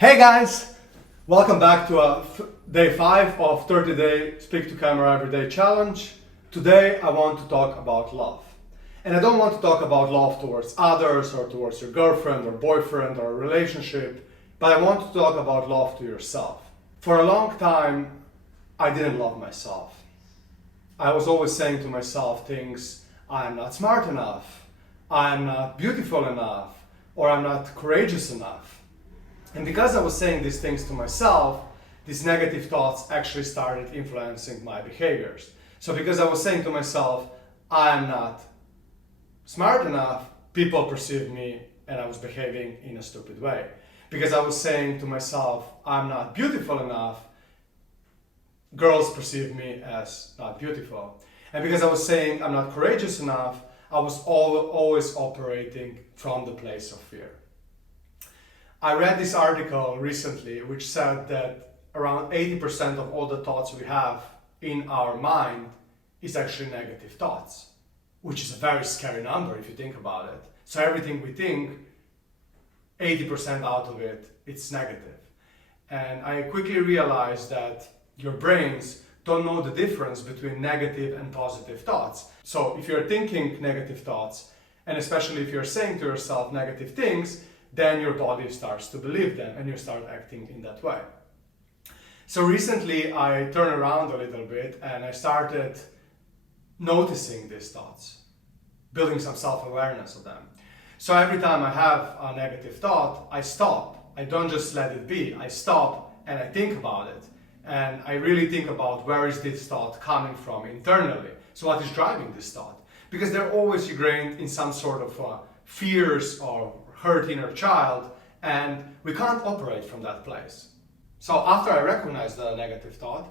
Hey guys! Welcome back to day 5 of 30-day Speak to Camera Everyday Challenge. Today I want to talk about love. And I don't want to talk about love towards others or towards your girlfriend or boyfriend or a relationship, but I want to talk about love to yourself. For a long time, I didn't love myself. I was always saying to myself things, I'm not smart enough, I'm not beautiful enough, or I'm not courageous enough. And because I was saying these things to myself, these negative thoughts actually started influencing my behaviors. So because I was saying to myself, I'm not smart enough, people perceived me and I was behaving in a stupid way. Because I was saying to myself, I'm not beautiful enough, girls perceived me as not beautiful. And because I was saying I'm not courageous enough, I was always operating from the place of fear. I read this article recently which said that around 80% of all the thoughts we have in our mind is actually negative thoughts, which is a very scary number if you think about it. So everything we think, 80% out of it, it's negative. And I quickly realized that your brains don't know the difference between negative and positive thoughts. So if you're thinking negative thoughts, and especially if you're saying to yourself negative things, then your body starts to believe them and you start acting in that way. So recently I turned around a little bit and I started noticing these thoughts, building some self-awareness of them. So every time I have a negative thought, I stop. I don't just let it be. I stop and I think about it. And I really think about where is this thought coming from internally. So what is driving this thought? Because they're always ingrained in some sort of fears or hurt inner child, and we can't operate from that place. So after I recognize the negative thought,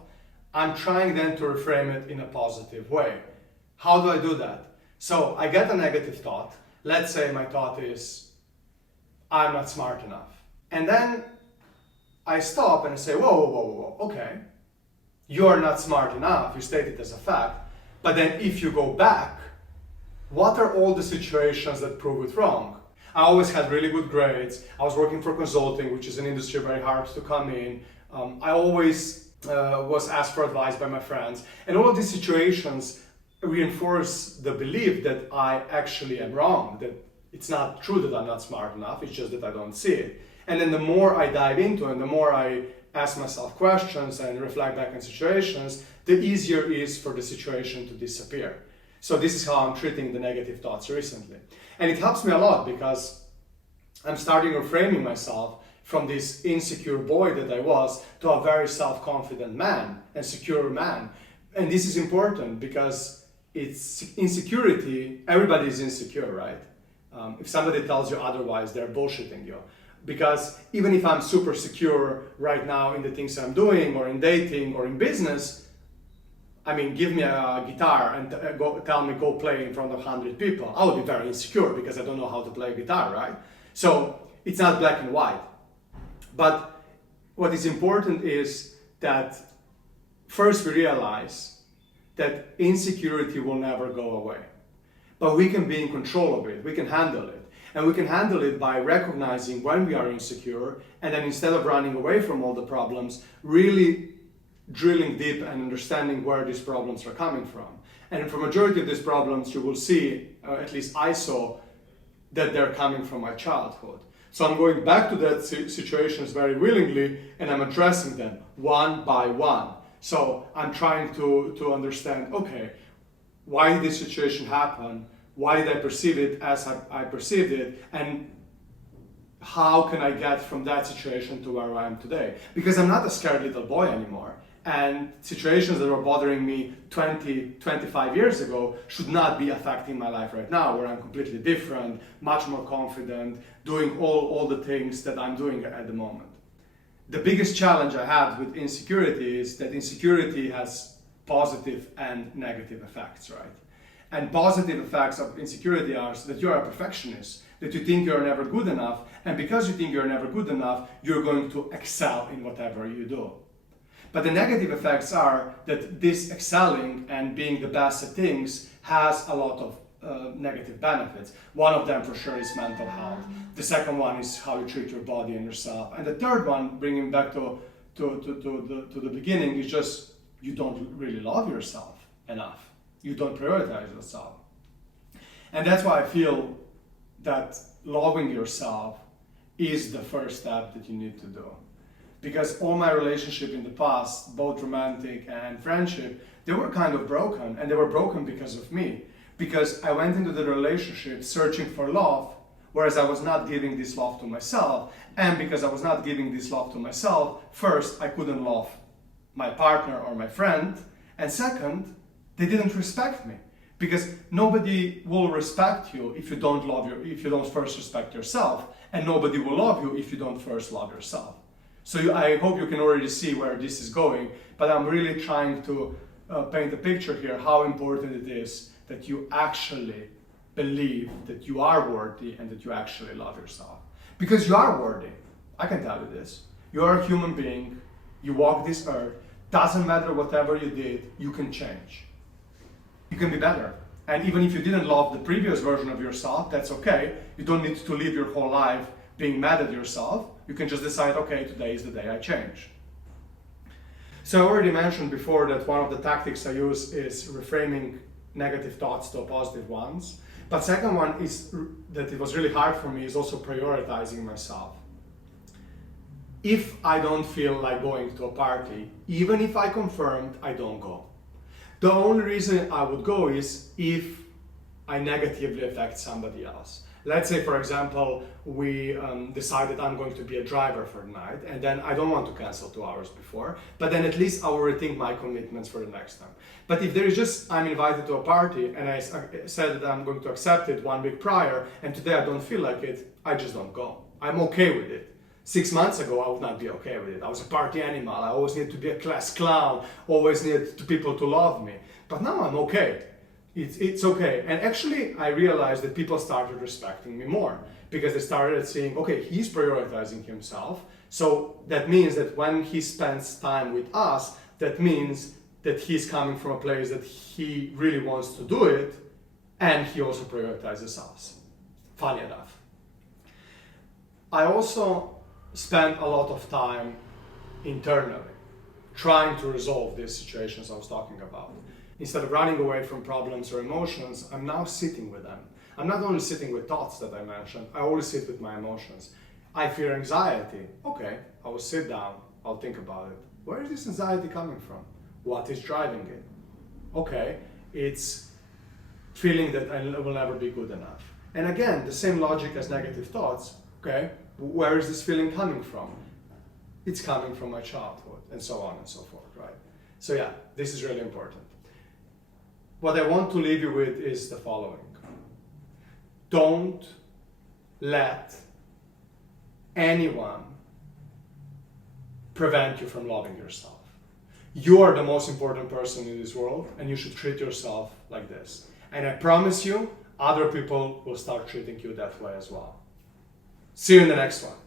I'm trying then to reframe it in a positive way. How do I do that? So I get a negative thought. Let's say my thought is, I'm not smart enough. And then I stop and I say, whoa, okay. You are not smart enough, you state it as a fact. But then if you go back, what are all the situations that prove it wrong? I always had really good grades. I was working for consulting, which is an industry very hard to come in. I always was asked for advice by my friends. And all of these situations reinforce the belief that I actually am wrong, that it's not true that I'm not smart enough, it's just that I don't see it. And then the more I dive into it, and the more I ask myself questions and reflect back on situations, the easier it is for the situation to disappear. So this is how I'm treating the negative thoughts recently. And it helps me a lot because I'm starting reframing myself from this insecure boy that I was to a very self-confident man and secure man. And this is important because it's insecurity, everybody is insecure, right? If somebody tells you otherwise, they're bullshitting you. Because even if I'm super secure right now in the things I'm doing or in dating or in business, I mean, give me a guitar and tell me go play in front of 100 people. I would be very insecure because I don't know how to play guitar, right? So it's not black and white. But what is important is that first we realize that insecurity will never go away. But we can be in control of it. We can handle it. And we can handle it by recognizing when we are insecure and then instead of running away from all the problems, really drilling deep and understanding where these problems are coming from. And for majority of these problems, you will see, at least I saw, that they're coming from my childhood. So I'm going back to that situations very willingly and I'm addressing them one by one. So I'm trying to understand, okay, why did this situation happen? Why did I perceive it as I perceived it? And how can I get from that situation to where I am today? Because I'm not a scared little boy anymore. And situations that were bothering me 20, 25 years ago should not be affecting my life right now, where I'm completely different, much more confident, doing all the things that I'm doing at the moment. The biggest challenge I have with insecurity is that insecurity has positive and negative effects, right? And positive effects of insecurity are that you're a perfectionist, that you think you're never good enough, and because you think you're never good enough, you're going to excel in whatever you do. But the negative effects are that this excelling and being the best at things has a lot of negative benefits. One of them for sure is mental health. The second one is how you treat your body and yourself. And the third one, bringing back to the beginning, is just you don't really love yourself enough. You don't prioritize yourself. And that's why I feel that loving yourself is the first step that you need to do. Because all my relationships in the past, both romantic and friendship, they were kind of broken, and they were broken because of me. Because I went into the relationship searching for love, whereas I was not giving this love to myself. And because I was not giving this love to myself, first, I couldn't love my partner or my friend. And second, they didn't respect me. Because nobody will respect you if you don't first respect yourself. And nobody will love you if you don't first love yourself. So I hope you can already see where this is going. But I'm really trying to paint a picture here how important it is that you actually believe that you are worthy and that you actually love yourself. Because you are worthy. I can tell you this. You are a human being. You walk this earth. Doesn't matter whatever you did, you can change. You can be better. And even if you didn't love the previous version of yourself, that's okay. You don't need to live your whole life being mad at yourself. You can just decide, okay, today is the day I change. So I already mentioned before that one of the tactics I use is reframing negative thoughts to positive ones. But second one is that it was really hard for me is also prioritizing myself. If I don't feel like going to a party, even if I confirmed, I don't go. The only reason I would go is if I negatively affect somebody else. Let's say, for example, we decided I'm going to be a driver for the night, and then I don't want to cancel 2 hours before, but then at least I will rethink my commitments for the next time. But if there is just, I'm invited to a party, and I said that I'm going to accept it 1 week prior, and today I don't feel like it, I just don't go. I'm okay with it. 6 months ago, I would not be okay with it. I was a party animal. I always needed to be a class clown, always needed people to love me. But now I'm okay. It's okay. And actually, I realized that people started respecting me more because they started seeing, okay, he's prioritizing himself. So that means that when he spends time with us, that means that he's coming from a place that he really wants to do it, and he also prioritizes us. Funny enough. I also spent a lot of time internally trying to resolve these situations I was talking about. Instead of running away from problems or emotions, I'm now sitting with them. I'm not only sitting with thoughts that I mentioned, I always sit with my emotions. I fear anxiety. Okay, I will sit down, I'll think about it. Where is this anxiety coming from? What is driving it? Okay, it's feeling that I will never be good enough. And again, the same logic as negative thoughts. Okay, where is this feeling coming from? It's coming from my childhood, and so on and so forth, right? So yeah, this is really important. What I want to leave you with is the following. Don't let anyone prevent you from loving yourself. You are the most important person in this world, and you should treat yourself like this. And I promise you, other people will start treating you that way as well. See you in the next one.